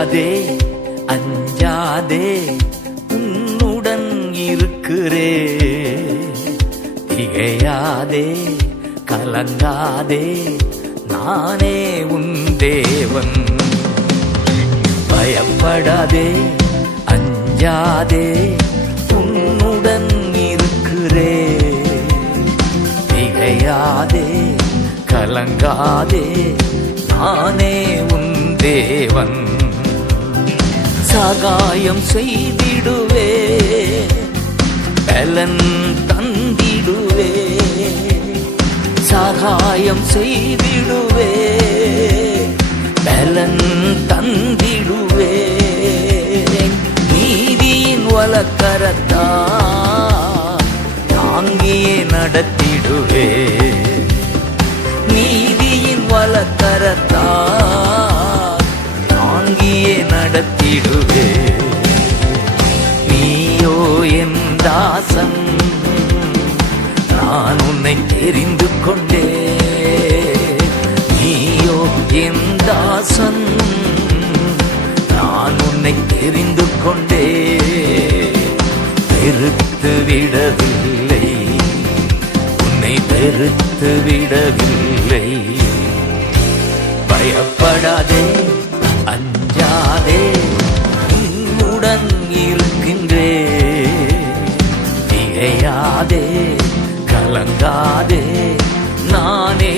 அஞ்சாதே அஞ்சாதே உன்னுடன் இருக்கிறே. திகையாதே கலங்காதே நானே உன் தேவன். பயப்படாதே அஞ்சாதே உன்னுடன் இருக்கிறே. திகையாதே கலங்காதே நானே உன் தேவன். சகாயம் செய்திடுவே. பலன் தந்திடுவே. சகாயம் செய்திடுவே. பலன் தந்திடுவே. நீதியின் வழக்கரத்தா தாங்கியே நடத்திடுவே. நடத்திடுவே. நீயோ என் தாசன் நான் உன்னை தெரிந்து கொண்டே. நீயோ என் தாசன் நான் உன்னை தெரிந்து கொண்டே. வெறுத்து விடவில்லை உன்னை வெறுத்து விடவில்லை. பயப்படாதே.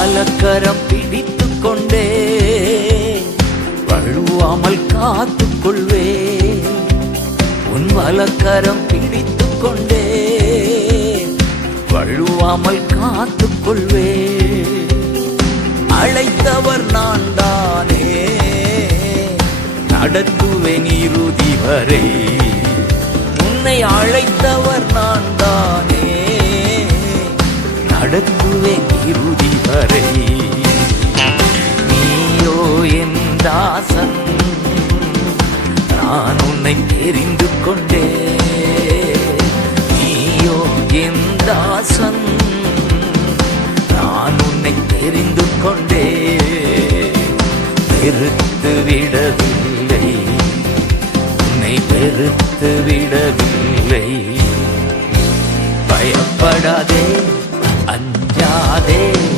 வலக்கரம் பிடித்து கொண்டே வழுவாமல் காத்துக் கொள்வே உன் வலக்கரம் பிடித்து கொண்டே வழுவாமல் காத்துக் கொள்வே அழைத்தவர் நான் தானே நடத்துவேன் இறுதி வரை. உன்னை அழைத்தவர் நான் தானே நடத்துவேன் இறுதி வரை. நீயோ என் தாசன் நான் உன்னை தெரிந்து கொண்டே நீயோ என் தாசன் நான் உன்னை தெரிந்து கொண்டே பெருத்து விடவில்லை உன்னை பெருத்து விடவில்லை. பயப்படாதே. அஞ்சாதே.